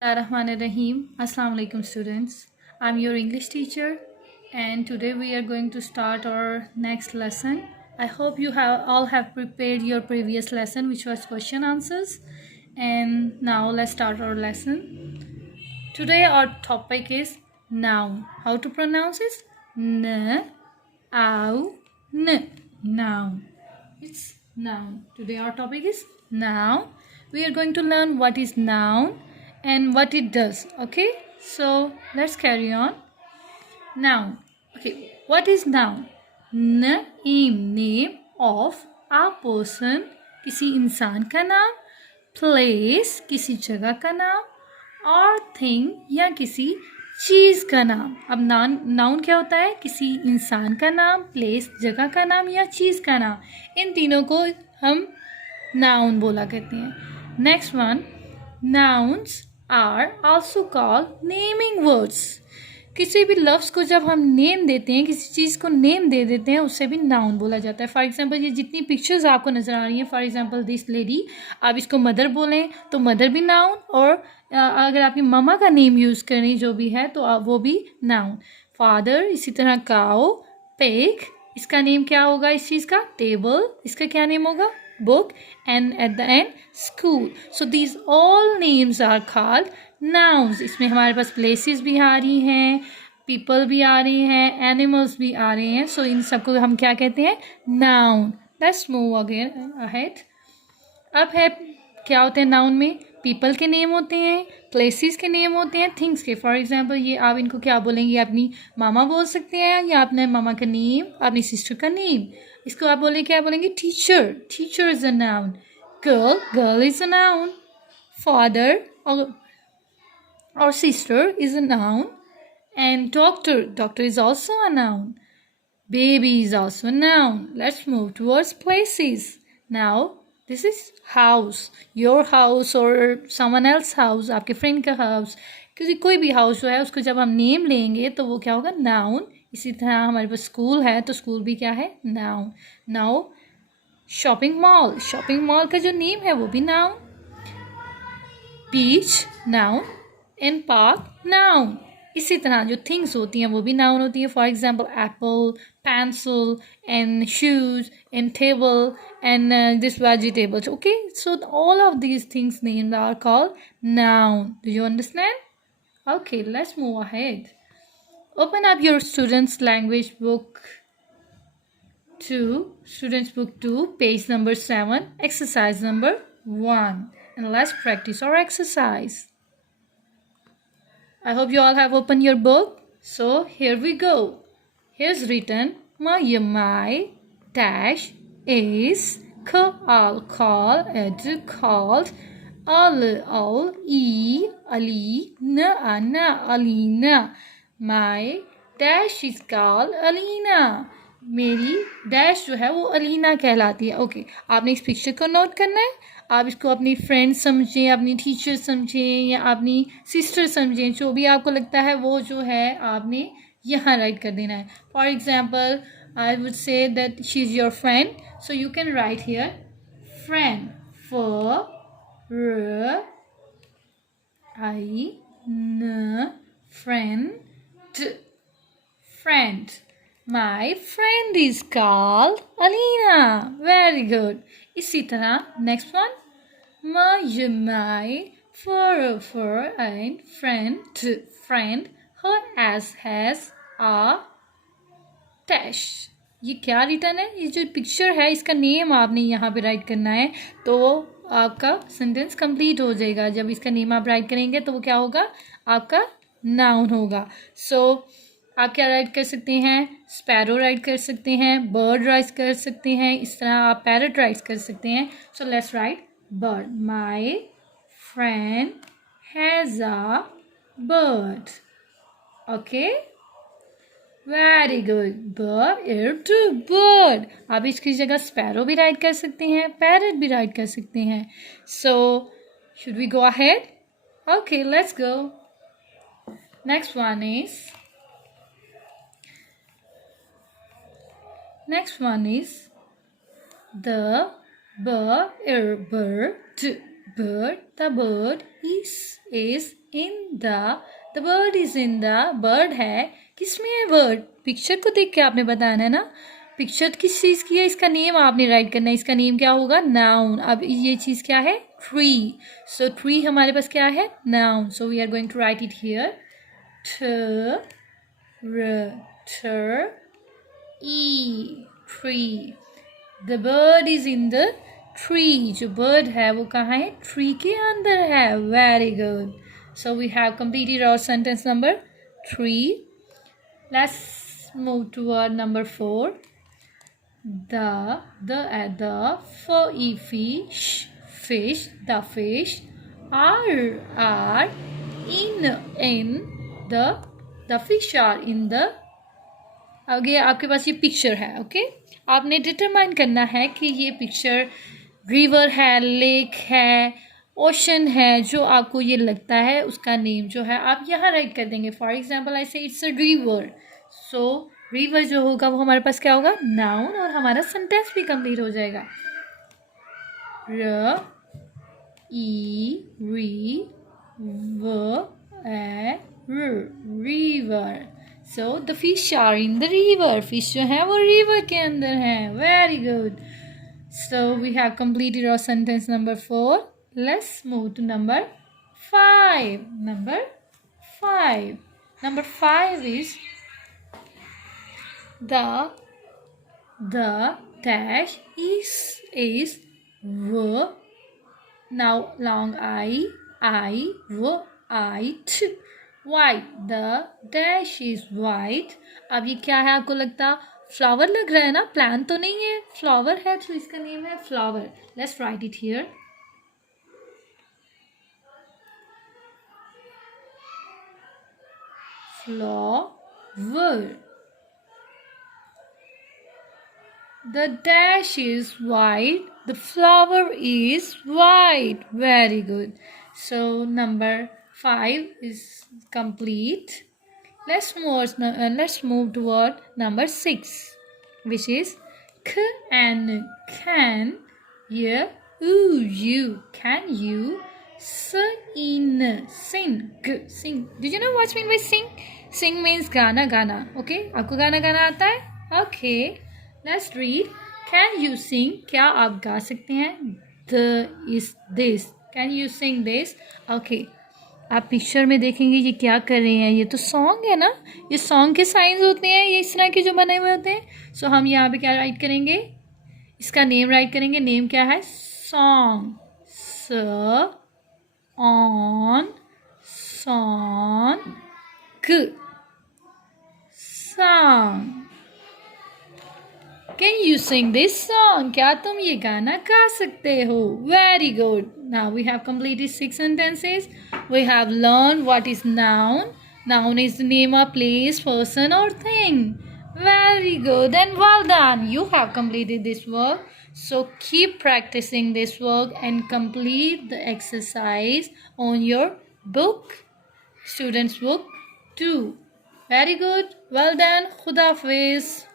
Bismillahirrahmanirrahim. Assalamu alaikum students. I'm your English teacher and today we are going to start our next lesson. I hope you all have prepared your previous lesson which was question answers, and now let's start our lesson. Today our topic is noun. How to pronounce it? N, au, n. Noun. It's noun. Today our topic is noun. We are going to learn what is noun and what it does. Okay, so let's carry on. Noun. Okay, what is noun? Name of a person, किसी इंसान का नाम, place किसी जगह का नाम, और thing या किसी चीज़ का नाम. अब नाउन क्या होता है? किसी इंसान का नाम, प्लेस जगह का नाम या चीज़ का नाम. इन तीनों को हम नाउन बोला करते हैं. Next one, nouns are also called naming words. किसी भी लफ्ज़ को जब हम नेम देते हैं, किसी चीज़ को नेम दे देते हैं, उससे भी नाउन बोला जाता है. फॉर एग्जांपल ये जितनी पिक्चर्स आपको नज़र आ रही हैं, फॉर एग्जांपल दिस लेडी, आप इसको मदर बोलें तो मदर भी नाउन, और अगर आपकी ममा का नेम यूज़ करें जो भी है तो वो भी नाउन. फादर, इसी तरह काओ, पेग, इसका नेम क्या होगा इस चीज़ का? टेबल, इसका क्या नेम होगा? book, and at the end school. So these all names are called nouns. इसमें हमारे पास places भी आ रही हैं, people भी आ रही हैं, animals भी आ रहे हैं. So इन सबको हम क्या कहते हैं? noun. Let's move again ahead. अब है क्या होते हैं नाउन में? पीपल के नेम होते हैं, प्लेसेस के नेम होते हैं, थिंग्स के. फॉर एग्जांपल ये आप इनको क्या बोलेंगे? अपनी मामा बोल सकते हैं, या अपने मामा का नेम, अपनी सिस्टर का नेम. इसको आप बोले क्या बोलेंगे? Teacher, teacher is a noun. Girl, girl is a noun. Father और sister is a noun. And doctor, doctor is also a noun. Baby is also a noun. Let's move towards places. Now, this is house. Your house or someone else's house. आपके friend का house. क्योंकि कोई भी house जो है उसको जब हम name लेंगे तो वो क्या होगा? noun. इसी तरह हमारे पास school है तो school भी क्या है? noun. Now, shopping mall. Shopping mall का जो name है वो भी noun. Beach, noun. And park, noun. इसी तरह जो थिंग्स होती हैं वो भी नाउन होती हैं. For example apple, pencil, and shoes, and table, and this vegetables. Okay, so all of these things named are called noun. Do you understand? Okay, let's move ahead. Open up your students language book 2, students book 2, page number 7, exercise number 1, and let's practice our exercise. I hope you all have opened your book. So here we go. Here's written my dash is call ed called al e ali na alina. My dash is called Alina. मेरी dash जो है वो अलीना कहलाती है. Okay, आपने इस picture को note करना है. आप इसको अपनी फ्रेंड समझें, अपनी टीचर समझें, या अपनी सिस्टर समझें. जो भी आपको लगता है वो जो है आपने यहाँ राइट कर देना है. For example I would say that she is your friend, so you can write here friend. friend. My friend is called Alina. Very good. इसी तरह next one. My for and friend. Her as has a dash. ये क्या return है? ये जो picture है इसका name आपने यहाँ पे राइट करना है तो आपका सेंटेंस कंप्लीट हो जाएगा. जब इसका नेम आप राइट करेंगे तो वो क्या होगा? आपका नाउन होगा. सो आप क्या राइट कर सकते हैं? स्पैरो राइट कर सकते हैं, बर्ड राइट कर सकते हैं, इस तरह आप पैरट राइट कर सकते हैं. So let's write bird. My friend has a bird. Okay, very good. Bird. आप इसकी जगह स्पैरो भी राइट कर सकते हैं, पैरट भी राइट कर सकते हैं. So should we go ahead? Okay, let's go. Next one is the bird. bird. The bird is in the bird is in the bird है किसमें है bird? पिक्चर को देख के आपने बताना है ना. पिक्चर किस चीज़ की है, इसका नेम आपने राइट करना है. इसका नेम क्या होगा? नाउन. अब ये चीज़ क्या है? ट्री. सो ट्री हमारे पास क्या है? Noun. So we are going to write it here. Tree. The bird is in the tree. जो बर्ड है वो कहाँ है? ट्री के अंदर है. Very good. So we have completed our sentence number 3. Let's move toward number 4. The fish the fish are in the fish are in the. आगे आपके पास ये पिक्चर है. ओके, आपने डिटरमाइन करना है कि ये पिक्चर रिवर है, लेक है, ओशन है. जो आपको ये लगता है उसका नेम जो है आप यहाँ राइट कर देंगे. फॉर एग्जाम्पल आई से it's a river. So river जो होगा वो हमारे पास क्या होगा? नाउन. और हमारा सेंटेंस भी कंप्लीट हो जाएगा. River. So the fish are in the river. Fish जो है वो रिवर के अंदर है. Very good. So we have completed our sentence number 4. Let's move to number 5. Number 5 is the dash is v. Now long white. The dash is white. अब ये क्या है आपको लगता? फ्लावर लग रहा है ना? प्लांट तो नहीं है, फ्लावर है, तो इसका नेम है flower. Let's write it here. Flower. The dash is white. The flower is white. Very good. So number 5 is complete. Let's move toward number 6, which is can. Can you sing? Did you know what's mean by sing? Sing means गाना. Okay, आपको गाना आता है? Okay, let's read. Can you sing? क्या आप गा सकते हैं? is this. Can you sing this? Okay, आप पिक्चर में देखेंगे ये क्या कर रहे हैं. ये तो सॉन्ग है ना. ये सॉन्ग के साइंस होते हैं, ये इस तरह के जो बने हुए होते हैं. सो हम यहाँ पे क्या राइट करेंगे? इसका नेम राइट करेंगे. नेम क्या है? Song. song. Can you sing this song? क्या तुम ये गाना गा सकते हो? Very good. Now we have completed 6 sentences. We have learned what is noun. Noun is the name of place, person or thing. Very good and well done. You have completed this work. So keep practicing this work and complete the exercise on your book, students book 2. Very good. Well done. Khuda Hafiz.